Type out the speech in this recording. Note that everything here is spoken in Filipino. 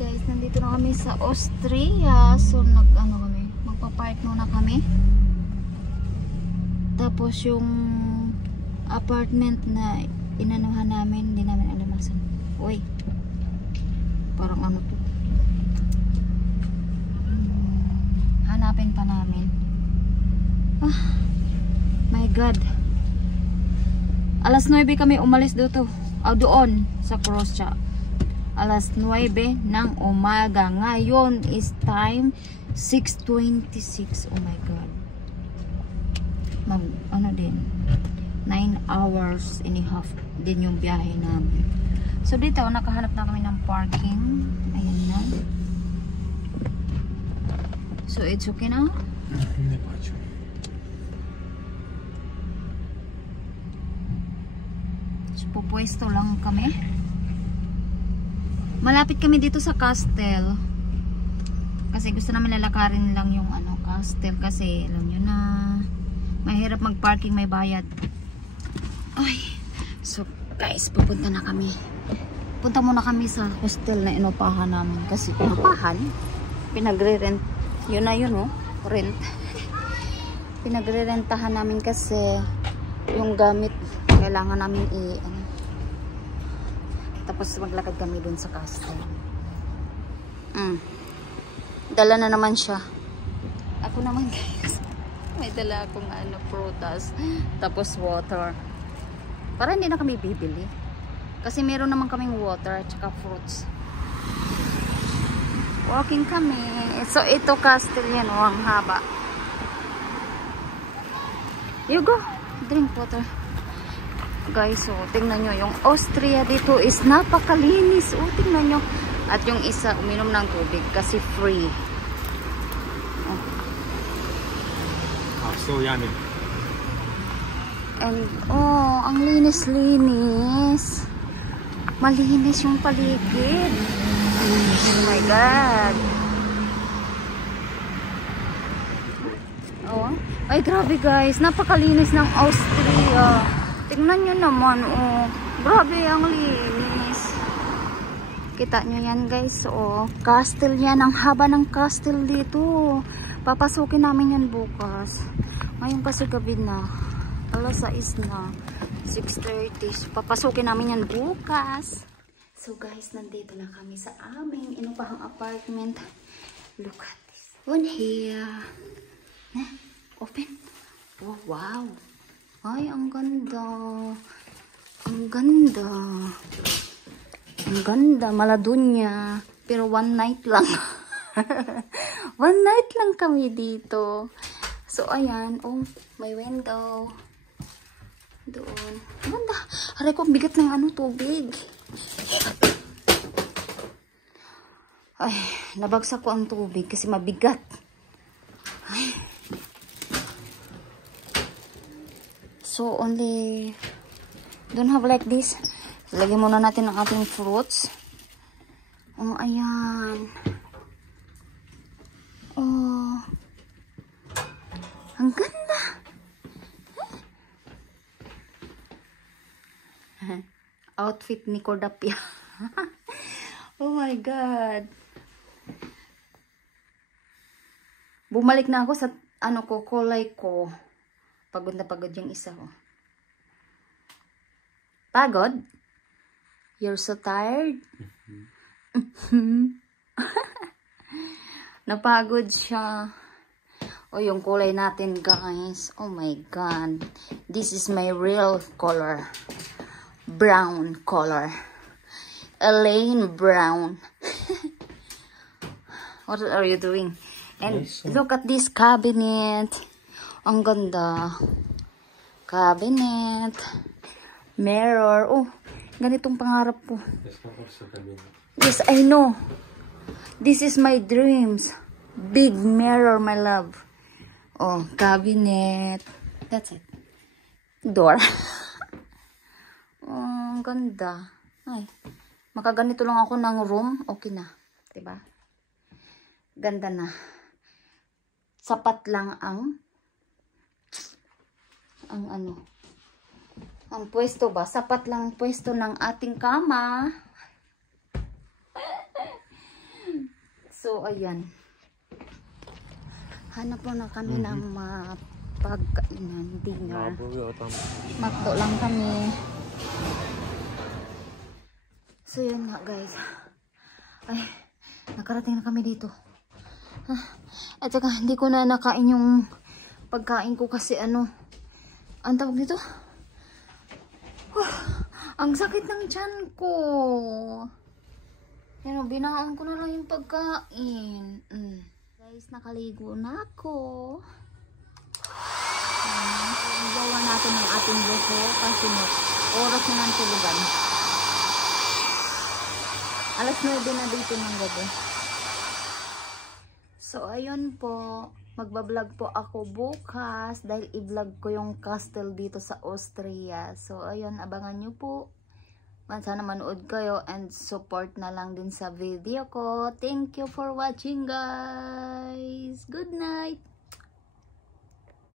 Guys, nandito na kami sa Austria. So magpa-park muna kami. Tapos yung apartment na inanuhan namin, hindi namin alam asan. Uy, parang ano to, hanapin pa namin. My God, alas 9 kami umalis doon sa Croatia. Alas 9 ng umaga. Ngayon is time 6:26. Oh my God. Din 9 hours and a half din yung biyahe namin. So dito nakahanap na kami ng parking. Ayan na. So it's okay na? So pupwesto lang kami. Malapit kami dito sa Castle. Kasi gusto namin lalakarin lang yung Castle kasi alam nyo na mahirap mag-parking, may bayad. Ay. So guys, pupunta na kami. Punta muna kami sa hostel na inupahan namin kasi pinagre-rent. Yun na yun, rent. Pinagre-rentahan namin kasi yung gamit kailangan namin tapos maglakad kami dun sa Castle. Dala na naman siya. Ako naman guys, may dala akong prutas, tapos water. Para hindi na kami bibili. Kasi meron naman kaming water at saka fruits. Walking kami. So ito Castle yan, ang haba. You go, drink water. Guys, so tingnan nyo, yung Austria dito is napakalinis. Tingnan nyo. At yung isa, uminom ng tubig kasi free. So yummy. And ang linis-linis. Malinis yung paligid. Oh my God. Ay grabe guys, napakalinis ng Austria. Tingnan nyo naman, grabe ang linis. Kita nyo yan guys, Castle yan, ang haba ng Castle dito. Papasukin namin yan bukas. Ngayon kasi gabi na, alas 6 na, 6:30. Papasukin namin yan bukas. So guys, nandito na kami sa aming inupahang apartment. Look at this one here. Open. Oh wow. Ay, ang ganda. Ang ganda. Ang ganda. Maladunya. Pero one night lang. One night lang kami dito. So, ayan. May window. Doon. Ang ganda. Aray ko, bigat ng tubig. Ay, nabagsak ko ang tubig kasi mabigat. Ay. So, only don't have like this. Lagyan muna natin ang ating fruits. Ayan. Ang ganda. Outfit ni Cordapia. Oh my God. Bumalik na ako sa kulay ko. Pagod na pagod yung isa ko. Pagod? You're so tired? Napagod siya. Yung kulay natin guys. Oh my God. This is my real color. Brown color. Elaine Brown. What are you doing? And look at this cabinet. Ang ganda. Cabinet. Mirror. Ganitong pangarap ko. Yes, I know. This is my dreams. Big mirror, my love. Cabinet. That's it. Door. Ang ganda. Ay. Makaganito lang ako ng room. Okay na. Diba? Ganda na. Sapat lang ang pwesto ba? Sapat lang ang pwesto ng ating kama. So, ayan. Hanap po na kami ng mapagkainan, dinner. Makto lang kami. So, yun nga guys. Ay, nakarating na kami dito. At saka, hindi ko na nakain yung pagkain ko kasi ano, ang tawag dito? Ang sakit ng tiyan ko. Yan, binaon ko na lang yung pagkain. Guys, nakaligo na ako. Gawa natin ng ating buho kasi oras na ng tulugan. Alas 9 na dito ng gabi. So, ayun po. Magbablog po ako bukas dahil i-vlog ko yung castle dito sa Austria. So, ayun, abangan nyo po. Sana manood kayo and support na lang din sa video ko. Thank you for watching, guys. Good night.